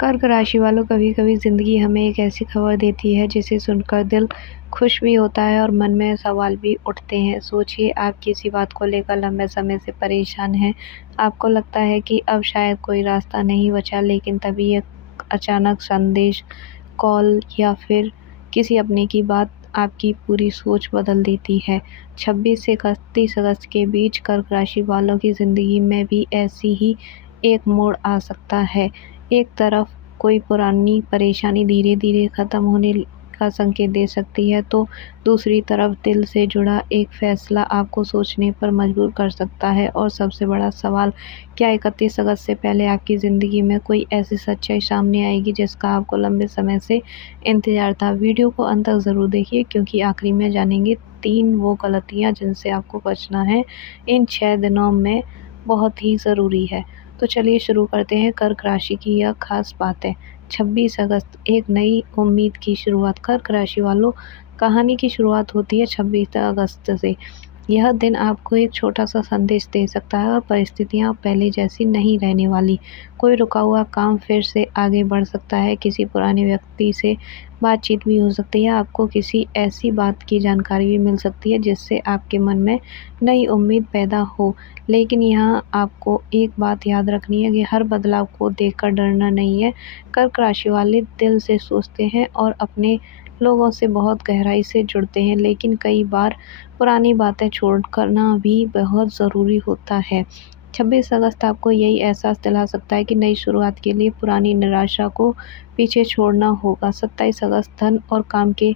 कर्क राशि वालों, कभी कभी ज़िंदगी हमें एक ऐसी खबर देती है जिसे सुनकर दिल खुश भी होता है और मन में सवाल भी उठते हैं। सोचिए, आप किसी बात को लेकर लंबे समय से परेशान हैं। आपको लगता है कि अब शायद कोई रास्ता नहीं बचा, लेकिन तभी एक अचानक संदेश, कॉल या फिर किसी अपने की बात आपकी पूरी सोच बदल देती है। 26 से 31 अगस्त के बीच कर्क राशि वालों की ज़िंदगी में भी ऐसी ही एक मोड़ आ सकता है। एक तरफ कोई पुरानी परेशानी धीरे धीरे ख़त्म होने का संकेत दे सकती है, तो दूसरी तरफ दिल से जुड़ा एक फैसला आपको सोचने पर मजबूर कर सकता है। और सबसे बड़ा सवाल, क्या 31 अगस्त से पहले आपकी ज़िंदगी में कोई ऐसी सच्चाई सामने आएगी जिसका आपको लंबे समय से इंतज़ार था? वीडियो को अंत तक ज़रूर देखिए, क्योंकि आखिरी में जानेंगे 3 वो गलतियाँ जिनसे आपको बचना है इन 6 दिनों में, बहुत ही ज़रूरी है। तो चलिए शुरू करते हैं कर्क राशि की यह खास बातें। 26 अगस्त, एक नई उम्मीद की शुरुआत। कर्क राशि वालों, कहानी की शुरुआत होती है 26 अगस्त से। यह दिन आपको एक छोटा-सा संदेश दे सकता है और परिस्थितियाँ पहले जैसी नहीं रहने वाली। कोई रुका हुआ काम फिर से आगे बढ़ सकता है, किसी पुराने व्यक्ति से बातचीत भी हो सकती है, आपको किसी ऐसी बात की जानकारी भी मिल सकती है जिससे आपके मन में नई उम्मीद पैदा हो। लेकिन यहाँ आपको एक बात याद रखनी है कि हर बदलाव को देखकर डरना नहीं है। कर्क राशि वाले दिल से सोचते हैं और अपने लोगों से बहुत गहराई से जुड़ते हैं, लेकिन कई बार पुरानी बातें छोड़ करना भी बहुत ज़रूरी होता है। 26 अगस्त आपको यही एहसास दिला सकता है कि नई शुरुआत के लिए पुरानी निराशा को पीछे छोड़ना होगा। 27 अगस्त, धन और काम के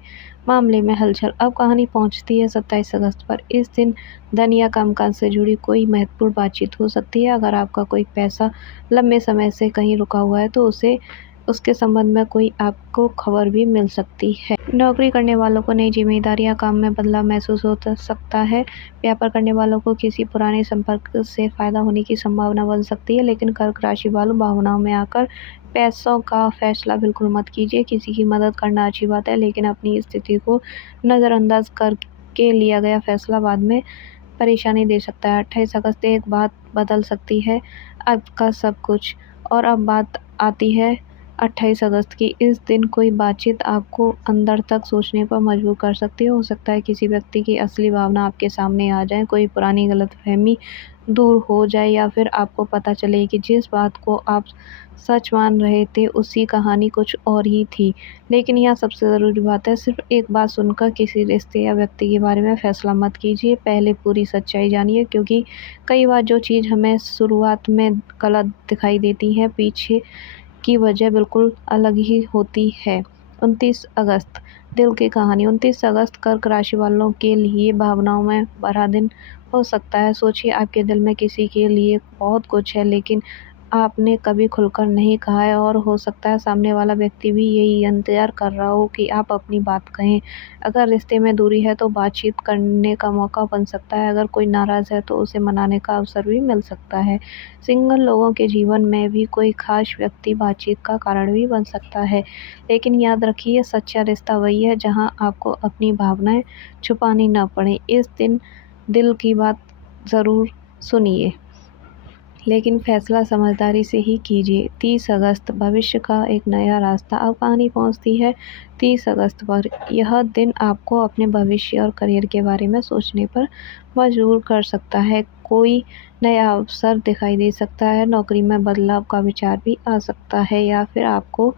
मामले में हलचल। अब कहानी पहुंचती है 27 अगस्त पर। इस दिन धन या कामकाज से जुड़ी कोई महत्वपूर्ण बातचीत हो सकती है। अगर आपका कोई पैसा लंबे समय से कहीं रुका हुआ है, तो उसके संबंध में कोई आपको खबर भी मिल सकती है। नौकरी करने वालों को नई जिम्मेदारियां, काम में बदलाव महसूस हो सकता है। व्यापार करने वालों को किसी पुराने संपर्क से फायदा होने की संभावना बन सकती है। लेकिन कर्क राशि वालों, भावनाओं में आकर पैसों का फैसला बिल्कुल मत कीजिए। किसी की मदद करना अच्छी बात है, लेकिन अपनी स्थिति को नज़रअंदाज करके लिया गया फैसला बाद में परेशानी दे सकता है। 28 अगस्त, एक बात बदल सकती है आपका सब कुछ। और अब बात आती है 28 अगस्त की। इस दिन कोई बातचीत आपको अंदर तक सोचने पर मजबूर कर सकती है। हो सकता है किसी व्यक्ति की असली भावना आपके सामने आ जाए, कोई पुरानी गलतफहमी दूर हो जाए, या फिर आपको पता चले कि जिस बात को आप सच मान रहे थे उसकी कहानी कुछ और ही थी। लेकिन यहाँ सबसे ज़रूरी बात है, सिर्फ एक बात सुनकर किसी रिश्ते या व्यक्ति के बारे में फैसला मत कीजिए। पहले पूरी सच्चाई जानिए, क्योंकि कई बार जो चीज़ हमें शुरुआत में गलत दिखाई देती है, पीछे की वजह बिल्कुल अलग ही होती है। 29 अगस्त, दिल की कहानी। 29 अगस्त कर्क राशि वालों के लिए भावनाओं में भरा दिन हो सकता है। सोचिए, आपके दिल में किसी के लिए बहुत कुछ है, लेकिन आपने कभी खुलकर नहीं कहा है, और हो सकता है सामने वाला व्यक्ति भी यही इंतज़ार कर रहा हो कि आप अपनी बात कहें। अगर रिश्ते में दूरी है तो बातचीत करने का मौका बन सकता है। अगर कोई नाराज़ है तो उसे मनाने का अवसर भी मिल सकता है। सिंगल लोगों के जीवन में भी कोई खास व्यक्ति बातचीत का कारण भी बन सकता है। लेकिन याद रखिए, सच्चा रिश्ता वही है जहाँ आपको अपनी भावनाएं छुपानी ना पड़े। इस दिन दिल की बात ज़रूर सुनिए, लेकिन फैसला समझदारी से ही कीजिए। 30 अगस्त, भविष्य का एक नया रास्ता। अब कहानी पहुंचती है 30 अगस्त पर। यह दिन आपको अपने भविष्य और करियर के बारे में सोचने पर मजबूर कर सकता है। कोई नया अवसर दिखाई दे सकता है, नौकरी में बदलाव का विचार भी आ सकता है, या फिर आपको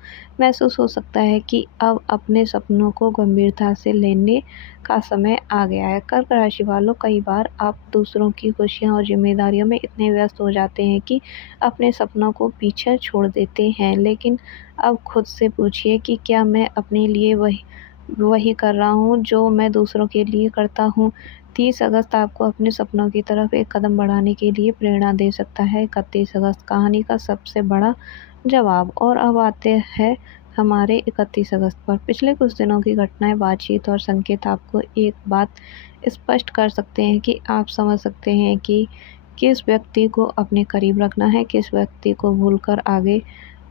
महसूस हो सकता है कि अब अपने सपनों को गंभीरता से लेने का समय आ गया है। कर्क राशि वालों, कई बार आप दूसरों की खुशियां और जिम्मेदारियों में इतने व्यस्त हो जाते हैं कि अपने सपनों को पीछे छोड़ देते हैं। लेकिन अब खुद से पूछिए कि क्या मैं अपने लिए वही वही कर रहा हूँ जो मैं दूसरों के लिए करता हूँ। 30 अगस्त आपको अपने सपनों की तरफ एक कदम बढ़ाने के लिए प्रेरणा दे सकता है। 31 अगस्त, कहानी का सबसे बड़ा जवाब। और अब आते हैं हमारे 31 अगस्त पर। पिछले कुछ दिनों की घटनाएं, बातचीत और संकेत आपको एक बात स्पष्ट कर सकते हैं कि आप समझ सकते हैं कि किस व्यक्ति को अपने करीब रखना है, किस व्यक्ति को भूलकर आगे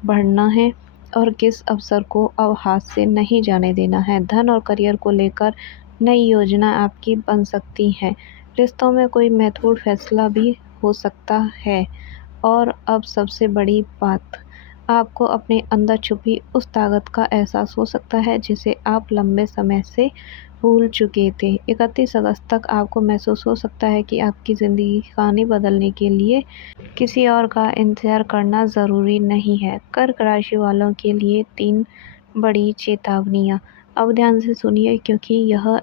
बढ़ना है, और किस अवसर को अब हाथ से नहीं जाने देना है। धन और करियर को लेकर नई योजना आपकी बन सकती है। रिश्तों में कोई महत्वपूर्ण फैसला भी हो सकता है। और अब सबसे बड़ी बात, आपको अपने अंदर छुपी उस ताकत का एहसास हो सकता है जिसे आप लंबे समय से भूल चुके थे। 31 अगस्त तक आपको महसूस हो सकता है कि आपकी ज़िंदगी की कहानी बदलने के लिए किसी और का इंतज़ार करना ज़रूरी नहीं है। कर्क राशि वालों के लिए 3 बड़ी चेतावनियाँ। अब ध्यान से सुनिए क्योंकि यह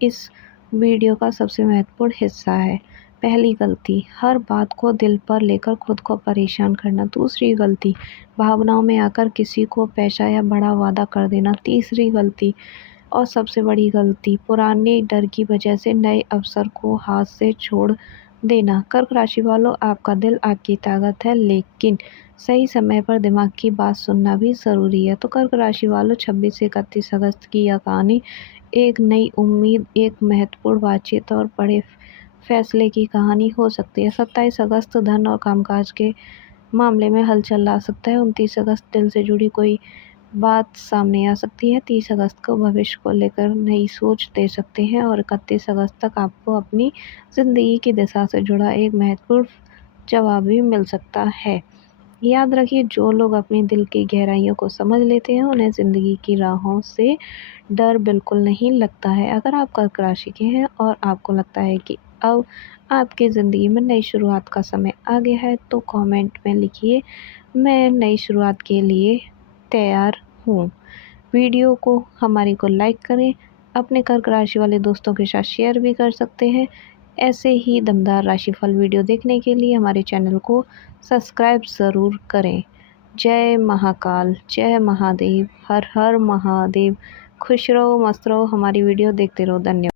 इस वीडियो का सबसे महत्वपूर्ण हिस्सा है। पहली गलती, हर बात को दिल पर लेकर खुद को परेशान करना। दूसरी गलती, भावनाओं में आकर किसी को पैसा या बड़ा वादा कर देना। तीसरी गलती और सबसे बड़ी गलती, पुराने डर की वजह से नए अवसर को हाथ से छोड़ देना। कर्क राशि वालों, आपका दिल आपकी ताकत है, लेकिन सही समय पर दिमाग की बात सुनना भी ज़रूरी है। तो कर्क राशि वालों, 26 से 31 अगस्त की यह कहानी एक नई उम्मीद, एक महत्वपूर्ण बातचीत और बड़े फैसले की कहानी हो सकती है। 27 अगस्त धन और कामकाज के मामले में हलचल ला सकता है। 29 अगस्त दिल से जुड़ी कोई बात सामने आ सकती है। 30 अगस्त को भविष्य को लेकर नई सोच दे सकते हैं और 31 अगस्त तक आपको अपनी ज़िंदगी की दिशा से जुड़ा एक महत्वपूर्ण जवाब भी मिल सकता है। याद रखिए, जो लोग अपने दिल की गहराइयों को समझ लेते हैं उन्हें ज़िंदगी की राहों से डर बिल्कुल नहीं लगता है। अगर आप कर्क राशि के हैं और आपको लगता है कि अब आपकी ज़िंदगी में नई शुरुआत का समय आ गया है, तो कमेंट में लिखिए, मैं नई शुरुआत के लिए तैयार हूँ। वीडियो को हमारी को लाइक करें, अपने कर्क राशि वाले दोस्तों के साथ शेयर भी कर सकते हैं। ऐसे ही दमदार राशिफल वीडियो देखने के लिए हमारे चैनल को सब्सक्राइब ज़रूर करें। जय महाकाल, जय महादेव, हर हर महादेव। खुश रहो, मस्त रहो, हमारी वीडियो देखते रहो। धन्यवाद।